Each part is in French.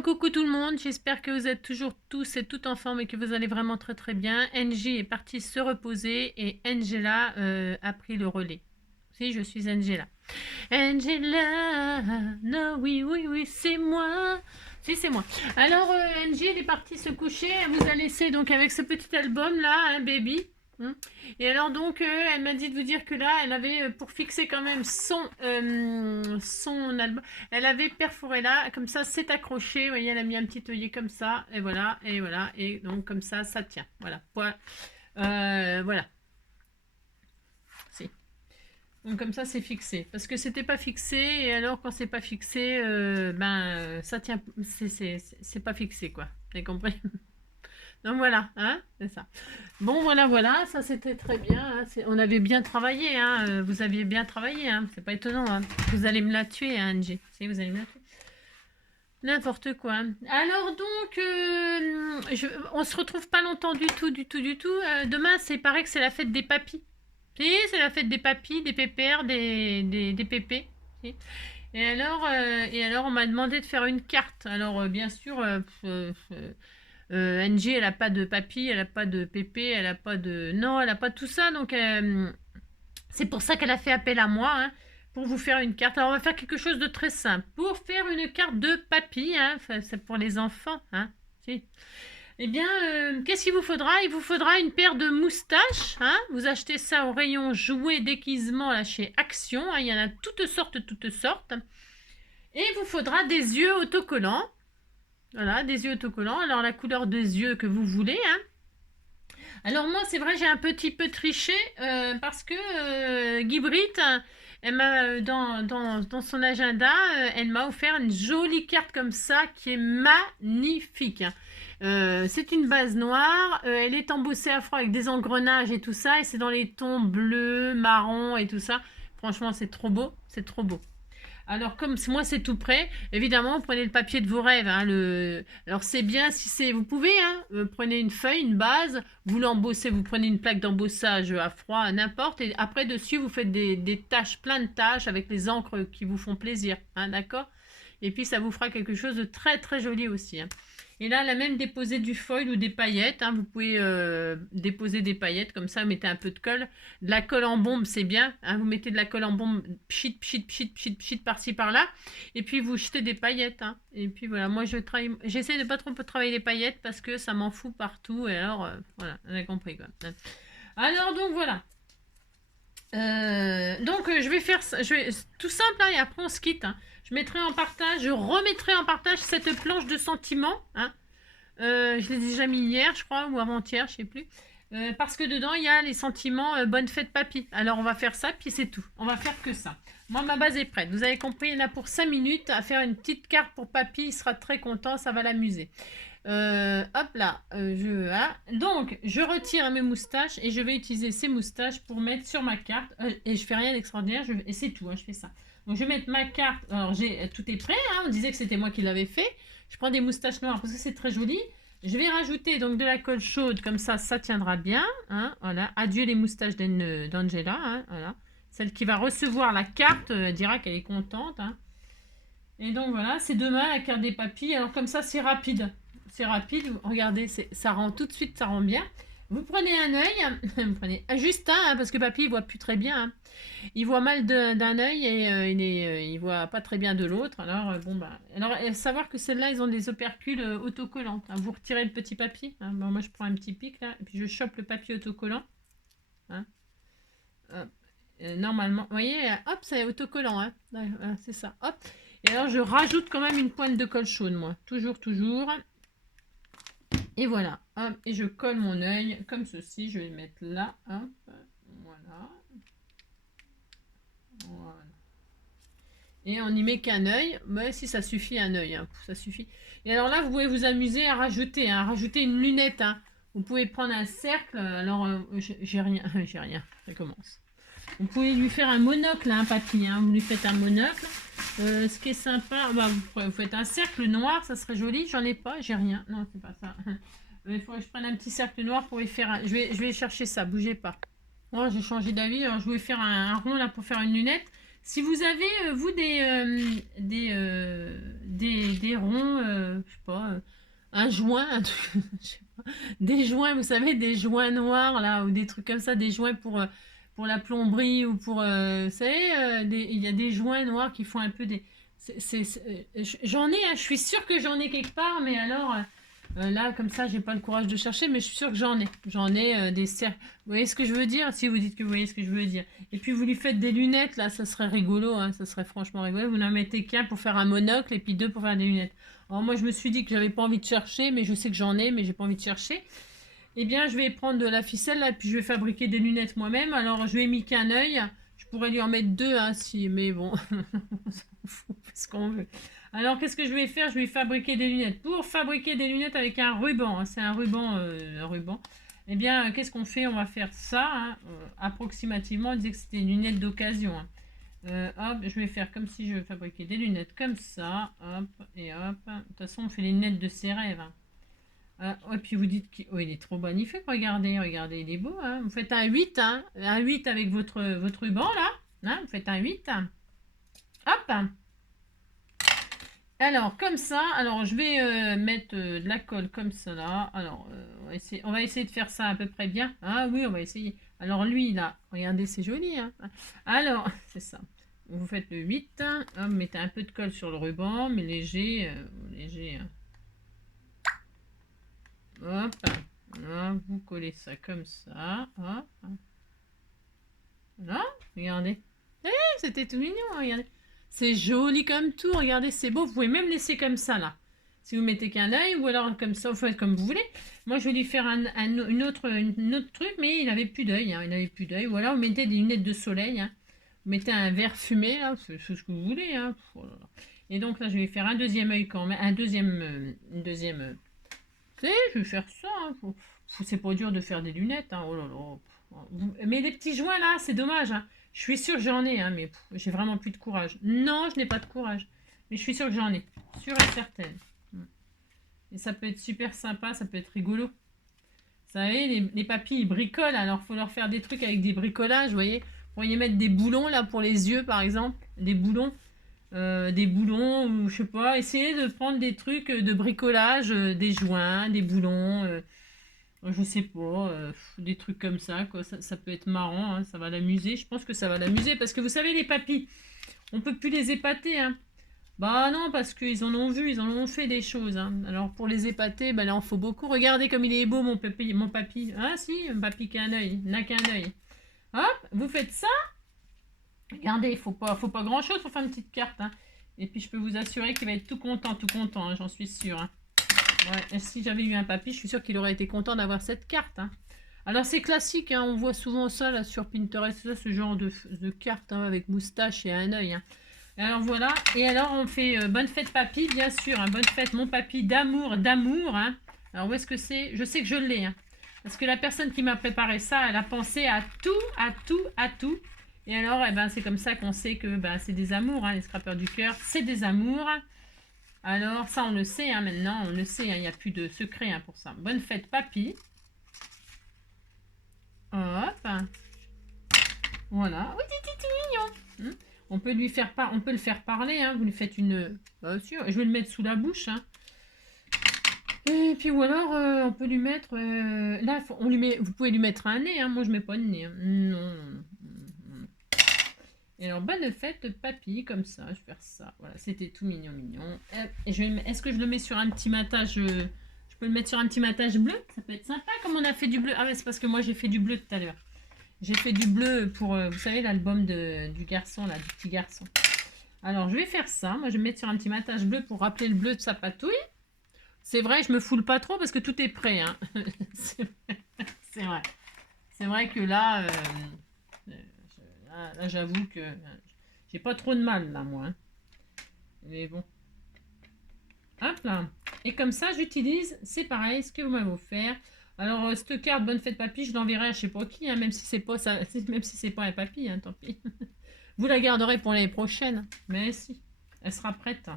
coucou tout le monde, j'espère que vous êtes toujours tous et toutes en forme et que vous allez vraiment très très bien. NJ est partie se reposer et Angela a pris le relais. Si, je suis Angela. Angela, non, oui, oui, oui, c'est moi. Si, c'est moi. Alors, NJ, elle est partie se coucher, elle vous a laissé donc avec ce petit album là, hein, Baby. Et alors donc, elle m'a dit de vous dire que là, elle avait, pour fixer quand même son album, elle avait perforé là, comme ça, c'est accroché. Vous voyez, elle a mis un petit œillet comme ça, et voilà, et voilà, et donc comme ça tient. Voilà, voilà. Si. Donc comme ça, c'est fixé. Parce que c'était pas fixé, et alors quand c'est pas fixé, ça tient, c'est pas fixé, quoi. Vous avez compris? Donc voilà, hein, c'est ça. Bon, voilà, ça c'était très bien. Hein, on avait bien travaillé, hein, vous aviez bien travaillé, hein, c'est pas étonnant. Hein. Vous allez me la tuer, hein, Angie. Si, vous allez me la tuer. N'importe quoi. Alors donc, on se retrouve pas longtemps du tout. Demain, c'est pareil que c'est la fête des papis. Si, c'est la fête des papis, des pépères, des pépés. Si. Et alors, on m'a demandé de faire une carte. Alors, bien sûr, Angie, elle a pas de papy, elle a pas de pépé, elle a pas de... Non, elle a pas tout ça, donc c'est pour ça qu'elle a fait appel à moi, hein, pour vous faire une carte. Alors, on va faire quelque chose de très simple. Pour faire une carte de papy, hein, c'est pour les enfants, hein, si. Eh bien, qu'est-ce qu'il vous faudra? Il vous faudra une paire de moustaches, hein. Vous achetez ça au rayon jouets déguisement là chez Action, hein. Il y en a toutes sortes. Et il vous faudra des yeux autocollants. Voilà, des yeux autocollants. Alors, la couleur des yeux que vous voulez, hein. Alors, moi, c'est vrai, j'ai un petit peu triché parce que Guy Britt, elle m'a, dans son agenda, elle m'a offert une jolie carte comme ça qui est magnifique. C'est une base noire, elle est embossée à froid avec des engrenages et tout ça, et c'est dans les tons bleus, marron et tout ça. Franchement, c'est trop beau, c'est trop beau. Alors, comme moi, c'est tout prêt, évidemment, prenez le papier de vos rêves. Hein, alors, c'est bien si c'est... Vous pouvez, hein, prenez une feuille, une base, vous l'embossez, vous prenez une plaque d'embossage à froid, n'importe, et après, dessus, vous faites des taches, plein de taches, avec les encres qui vous font plaisir, hein, d'accord? Et puis, ça vous fera quelque chose de très, très joli aussi. Hein. Et là, elle a même déposé du foil ou des paillettes. Hein. Vous pouvez déposer des paillettes comme ça, mettez un peu de colle. De la colle en bombe, c'est bien. Hein. Vous mettez de la colle en bombe, pchit, par-ci, par-là. Et puis, vous jetez des paillettes. Hein. Et puis, voilà, moi, j'essaie de pas trop travailler les paillettes parce que ça m'en fout partout. Et alors, voilà, on a compris, quoi. Alors, donc, voilà. Je vais faire ça. Tout simple, hein, et après, on se quitte. Hein. Je mettrai en partage, je remettrai en partage cette planche de sentiments. Hein. Je l'ai déjà mis hier, je crois, ou avant-hier, je sais plus. Parce que dedans, il y a les sentiments bonne fête papy. Alors, on va faire ça, puis c'est tout. On va faire que ça. Moi, ma base est prête. Vous avez compris, il y en a pour 5 minutes à faire une petite carte pour papy. Il sera très content, ça va l'amuser. Hop là, donc, je retire mes moustaches et je vais utiliser ces moustaches pour mettre sur ma carte. Et je fais rien d'extraordinaire, et c'est tout, hein, je fais ça. Donc, je vais mettre ma carte. Alors, tout est prêt, hein, on disait que c'était moi qui l'avais fait. Je prends des moustaches noires parce que c'est très joli. Je vais rajouter donc de la colle chaude, comme ça tiendra bien. Hein, voilà. Adieu les moustaches d'Angela. Hein, voilà. Celle qui va recevoir la carte dira qu'elle est contente. Hein. Et donc voilà, c'est demain la carte des papilles. Alors comme ça, c'est rapide. C'est rapide. Regardez, ça rend tout de suite, ça rend bien. Vous prenez un œil, vous prenez juste un, hein, parce que papy, il voit plus très bien. Hein. Il voit mal d'un œil et il voit pas très bien de l'autre. Alors, savoir que celles-là, ils ont des opercules autocollantes. Hein. Vous retirez le petit papier. Hein. Bon, moi, je prends un petit pic, là, et puis je chope le papier autocollant. Hein. Normalement, vous voyez, hop, c'est autocollant. Hein. C'est ça, hop. Et alors, je rajoute quand même une pointe de colle chaude, moi. Toujours. Et voilà. Hop, et je colle mon œil comme ceci. Je vais le mettre là. Hop, voilà. Et on n'y met qu'un œil. Mais si ça suffit, un œil. Hein, ça suffit. Et alors là, vous pouvez vous amuser à rajouter. Hein, rajouter une lunette. Hein. Vous pouvez prendre un cercle. Alors, j'ai rien. J'ai rien. Ça commence. Vous pouvez lui faire un monocle, hein, papy. Hein. Vous lui faites un monocle. Ce qui est sympa, vous faites un cercle noir, ça serait joli. J'en ai pas, j'ai rien. Non, c'est pas ça. Il faudrait que je prenne un petit cercle noir pour y faire. Je vais chercher ça, bougez pas. Moi, j'ai changé d'avis. Alors, je voulais faire un rond là pour faire une lunette. Si vous avez, vous, des ronds, je sais pas, un joint, un truc, je sais pas, des joints, vous savez, des joints noirs, là, ou des trucs comme ça, des joints pour la plomberie, ou pour, vous savez, il y a des joints noirs qui font un peu des... J'en ai, hein, je suis sûre que j'en ai quelque part, mais alors... là, comme ça, j'ai pas le courage de chercher, mais je suis sûre que j'en ai. J'en ai des cercles. Vous voyez ce que je veux dire? Si vous dites que vous voyez ce que je veux dire. Et puis vous lui faites des lunettes, là, ça serait rigolo, hein, ça serait franchement rigolo. Vous n'en mettez qu'un pour faire un monocle et puis deux pour faire des lunettes. Alors moi, je me suis dit que j'avais pas envie de chercher, mais je sais que j'en ai, mais j'ai pas envie de chercher. Eh bien, je vais prendre de la ficelle, là, puis je vais fabriquer des lunettes moi-même. Alors, je lui ai mis qu'un œil. Je pourrais lui en mettre deux, hein, si, mais bon, on s'en fout, ce qu'on veut. Alors, qu'est-ce que je vais faire? Je vais fabriquer des lunettes. Pour fabriquer des lunettes avec un ruban, hein, c'est un ruban. Eh bien, qu'est-ce qu'on fait? On va faire ça, hein, approximativement. On disait que c'était une lunette d'occasion. Hein. Hop, je vais faire comme si je fabriquais des lunettes comme ça. Hop, et hop. De toute façon, on fait les lunettes de ses rêves. Hein. Et puis vous dites qu'il il est trop magnifique. Regardez, regardez, il est beau. Hein. Vous faites un 8, hein, un 8 avec votre ruban, là. Hein, vous faites un 8. Hop. Alors, comme ça, alors je vais mettre de la colle comme ça là. Alors, on va essayer de faire ça à peu près bien. Ah oui, on va essayer. Alors, lui, là, regardez, c'est joli. Hein. Alors, c'est ça. Vous faites le 8. Hein, mettez un peu de colle sur le ruban, mais léger. Léger. Hein. Hop. Là, vous collez ça comme ça. Hop. Là, regardez. C'était tout mignon, regardez. C'est joli comme tout, regardez, c'est beau. Vous pouvez même laisser comme ça, là. Si vous mettez qu'un œil, ou alors comme ça, vous faites comme vous voulez. Moi, je vais lui faire une autre truc, mais il n'avait plus d'œil. Hein. Il n'avait plus d'œil. Ou alors, vous mettez des lunettes de soleil. Hein. Vous mettez un verre fumé, là. C'est ce que vous voulez. Hein. Oh là là. Et donc, là, je vais faire un deuxième œil quand même. Une deuxième... Tu sais, je vais faire ça. Hein. C'est pas dur de faire des lunettes. Hein. Oh là là. Mais les petits joints, là, c'est dommage. Hein. Je suis sûre que j'en ai, hein, mais j'ai vraiment plus de courage. Non, je n'ai pas de courage. Mais je suis sûre que j'en ai. Sûre et certaine. Et ça peut être super sympa, ça peut être rigolo. Vous savez, les papis, ils bricolent. Alors, il faut leur faire des trucs avec des bricolages, vous voyez. Vous pourriez mettre des boulons, là, pour les yeux, par exemple. Des boulons, ou je sais pas. Essayez de prendre des trucs de bricolage, des joints, des boulons... je sais pas, des trucs comme ça, quoi. Ça peut être marrant, hein, ça va l'amuser. Je pense que ça va l'amuser parce que vous savez, les papis, on peut plus les épater. Hein. Bah non, parce qu'ils en ont vu, ils en ont fait des choses. Hein. Alors pour les épater, bah, là, il en faut beaucoup. Regardez comme il est beau, mon papy. Ah si, un papy qui a un œil, n'a qu'un œil. Hop, vous faites ça. Regardez, il faut pas grand-chose pour faire une petite carte. Hein. Et puis je peux vous assurer qu'il va être tout content, hein, j'en suis sûre. Hein. Ouais, si j'avais eu un papy, je suis sûre qu'il aurait été content d'avoir cette carte. Hein. Alors c'est classique, hein, on voit souvent ça là sur Pinterest, ça, ce genre de carte hein, avec moustache et un œil. Hein. Alors voilà, et alors on fait bonne fête papy, bien sûr, hein, bonne fête mon papy d'amour. Hein. Alors où est-ce que c'est? Je sais que je l'ai, hein, parce que la personne qui m'a préparé ça, elle a pensé à tout. Et alors, eh ben, c'est comme ça qu'on sait que ben, c'est des amours, hein, les scrappeurs du cœur, c'est des amours. Alors, ça, on le sait, hein, maintenant, on le sait, il n'y a plus de secret hein, pour ça. Bonne fête, papy. Hop. Voilà. Oui, c'est mignon. On peut le faire parler, hein. Vous lui faites une... sûr, je vais le mettre sous la bouche, hein. Et puis, ou alors, on peut lui mettre... là, vous pouvez lui mettre un nez, hein. Moi, je ne mets pas de nez. Hein. Non. Et alors, bonne fête, papy, comme ça, je vais faire ça. Voilà, c'était tout mignon. Est-ce que je le mets sur un petit matage je peux le mettre sur un petit matage bleu? Ça peut être sympa, comme on a fait du bleu. Ah, mais c'est parce que moi, j'ai fait du bleu tout à l'heure. J'ai fait du bleu pour, vous savez, l'album du garçon, là, du petit garçon. Alors, je vais faire ça. Moi, je vais me mettre sur un petit matage bleu pour rappeler le bleu de sa patouille. C'est vrai, je me foule pas trop parce que tout est prêt. Hein. C'est vrai. C'est vrai que là... Là, j'avoue que j'ai pas trop de mal, là, moi. Hein. Mais bon. Hop là. Et comme ça, j'utilise, c'est pareil, ce que vous m'avez offert. Alors, cette carte, bonne fête papy, je l'enverrai à je sais pas qui, hein, même si c'est pas ça, même si c'est pas un papy, hein, tant pis. Vous la garderez pour l'année prochaine. Mais si, elle sera prête.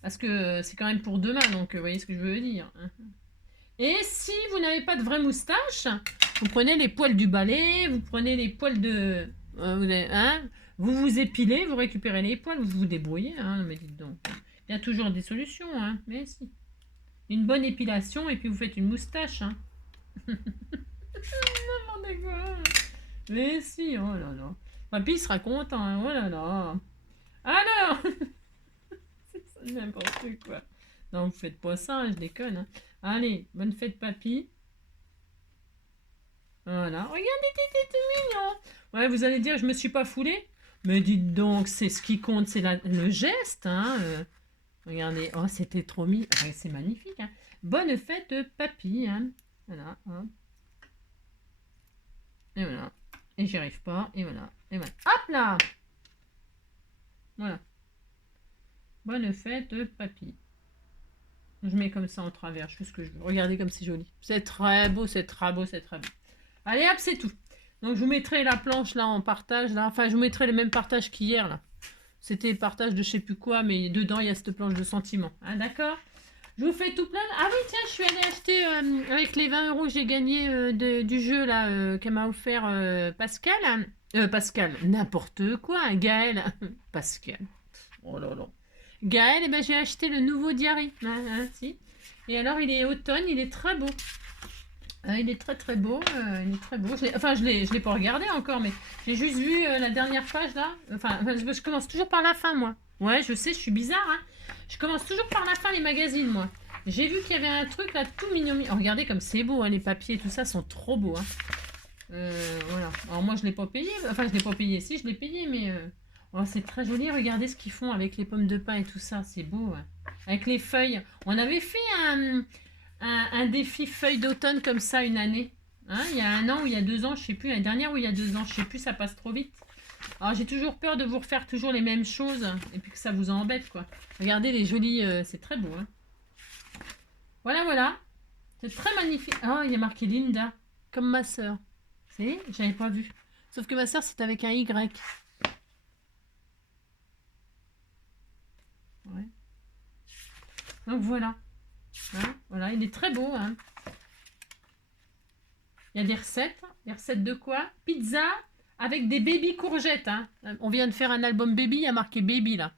Parce que c'est quand même pour demain, donc vous voyez ce que je veux dire. Et si vous n'avez pas de vraie moustache, vous prenez les poils du balai, vous prenez les poils de Vous vous épilez, vous récupérez les poils, vous vous débrouillez, hein, mais dites donc. Il y a toujours des solutions, hein, mais si. Une bonne épilation et puis vous faites une moustache, hein. N'importe quoi. Mais si, oh là là. Papy sera content, hein, oh là là. Alors c'est n'importe quoi. Non, vous faites pas ça, je déconne. Hein. Allez, bonne fête, papy. Voilà. Regardez, t'es tout mignon. Ouais, vous allez dire, je me suis pas foulée. Mais dites donc, c'est ce qui compte, c'est le geste. Hein. Regardez, oh, c'était trop mignon. Ouais, c'est magnifique. Hein. Bonne fête, papy. Hein. Voilà. Hein. Et voilà. Et j'y arrive pas. Et voilà. Et voilà. Hop là. Voilà. Bonne fête, papy. Je mets comme ça en travers. Je fais ce que je veux. Regardez comme c'est joli. C'est très beau, c'est très beau, c'est très beau. Allez, hop, c'est tout. Donc, je vous mettrai la planche là en partage. Là. Enfin, je vous mettrai le même partage qu'hier. Là. C'était le partage de je sais plus quoi, mais dedans, il y a cette planche de sentiments. Hein, d'accord? Je vous fais tout plein. Ah oui, tiens, je suis allée acheter avec les 20 € que j'ai gagné du jeu là qu'elle m'a offert Pascal. Pascal, n'importe quoi, hein, Gaël. Pascal. Oh là là. Gaël, eh ben, j'ai acheté le nouveau diary. Si. Et alors, il est automne, il est très beau. Il est très très beau, il est très beau. Je l'ai pas regardé encore, mais j'ai juste vu la dernière page là. Enfin, je commence toujours par la fin, moi. Ouais, je sais, je suis bizarre, hein. Je commence toujours par la fin les magazines, moi. J'ai vu qu'il y avait un truc là tout mignon. Oh, regardez comme c'est beau, hein, les papiers et tout ça sont trop beaux, hein. Voilà. Alors moi, je l'ai pas payé. Enfin, je l'ai pas payé. Si, je l'ai payé, mais oh, c'est très joli. Regardez ce qu'ils font avec les pommes de pin et tout ça, c'est beau. Hein. Avec les feuilles. On avait fait un défi feuille d'automne comme ça une année. Hein, il y a 1 an ou il y a 2 ans, je sais plus. L'année dernière ou il y a 2 ans, je sais plus, ça passe trop vite. Alors j'ai toujours peur de vous refaire toujours les mêmes choses et puis que ça vous embête quoi. Regardez les jolis, c'est très beau. Hein. Voilà, voilà. C'est très magnifique. Oh, il y a marqué Linda, comme ma soeur. C'est, j'avais pas vu. Sauf que ma soeur c'est avec un Y. Ouais. Donc voilà. Hein, voilà, il est très beau. Hein. Il y a des recettes de quoi? Pizza avec des baby courgettes. Hein. On vient de faire un album baby, il y a marqué baby là.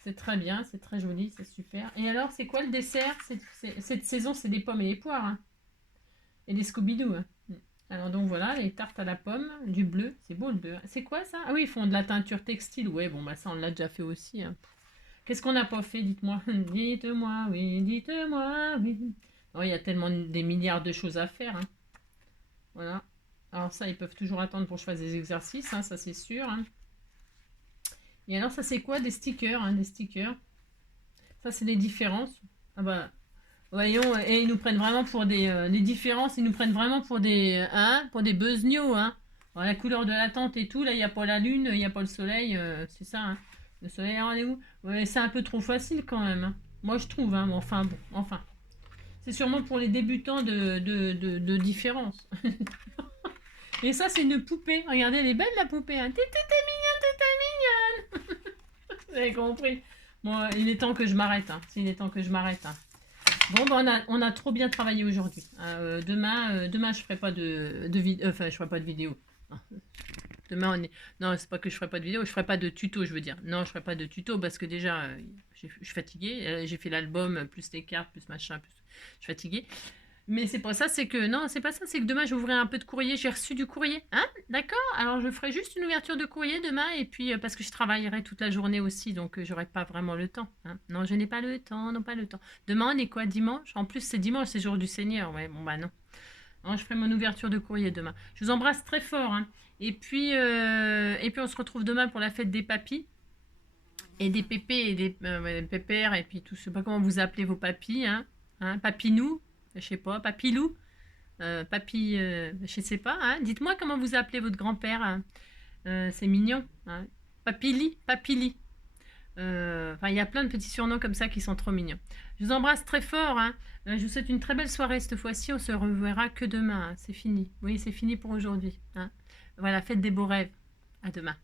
C'est très bien, c'est très joli, c'est super. Et alors, c'est quoi le dessert? Cette saison, c'est des pommes et des poires. Hein. Et des Scooby-Doo. Hein. Alors donc voilà, les tartes à la pomme, du bleu. C'est beau le bleu. C'est quoi ça? Ah oui, ils font de la teinture textile. Ouais, bon, bah ça, on l'a déjà fait aussi. Hein. Qu'est-ce qu'on n'a pas fait? Dites-moi. Dites-moi, oui, dites-moi, oui. Oh, il y a tellement des milliards de choses à faire. Hein. Voilà. Alors ça, ils peuvent toujours attendre pour que je fasse des exercices, hein, ça c'est sûr. Hein. Et alors, ça c'est quoi? Des stickers, hein, des stickers. Ça, c'est des différences. Ah bah, voyons, et ils nous prennent vraiment pour des différences, ils nous prennent vraiment pour des beugnots, hein. Alors, la couleur de la tente et tout, là, il n'y a pas la lune, il n'y a pas le soleil, c'est ça, hein. Le soleil, rendez-vous. Ouais, c'est un peu trop facile quand même. Hein. Moi, je trouve, hein, mais enfin, bon, enfin. C'est sûrement pour les débutants de différence. Et ça, c'est une poupée. Regardez, elle est belle, la poupée. Hein. T'es mignonne, t'es mignonne. Vous avez compris. Bon, il est temps que je m'arrête. Hein. Il est temps que je m'arrête. Hein. Bon, ben, on a trop bien travaillé aujourd'hui. Demain, je ferai pas de vidéo. Enfin, je ferai pas de vidéo. Demain, non, c'est pas que je ferai pas de vidéo. Je ferai pas de tuto, je veux dire. Non, je ferai pas de tuto parce que déjà, je suis fatiguée. J'ai fait l'album, plus les cartes, plus machin, plus... Je suis fatiguée. Mais c'est pas ça, c'est que... Non, c'est pas ça, c'est que demain, j'ouvrirai un peu de courrier. J'ai reçu du courrier. Hein? D'accord? Alors, je ferai juste une ouverture de courrier demain. Et puis, parce que je travaillerai toute la journée aussi. Donc, j'aurai pas vraiment le temps. Hein? Non, je n'ai pas le temps. Non, pas le temps. Demain, on est quoi? Dimanche? En plus, c'est dimanche, c'est jour du Seigneur. Ouais, bon, bah non. Non, je ferai mon ouverture de courrier demain. Je vous embrasse très fort. Hein? Et puis, on se retrouve demain pour la fête des papis. Et des pépés et des pépères. Et puis, tout, je sais pas comment vous appelez vos papis. Hein? Papinou, je sais pas, papilou, papy, je sais pas. Hein. Dites-moi comment vous appelez votre grand-père. Hein. C'est mignon. Hein. Papili, papili. Enfin, il y a plein de petits surnoms comme ça qui sont trop mignons. Je vous embrasse très fort. Hein. Je vous souhaite une très belle soirée cette fois-ci. On se reverra que demain. Hein. C'est fini. Oui, c'est fini pour aujourd'hui. Hein. Voilà, faites des beaux rêves. À demain.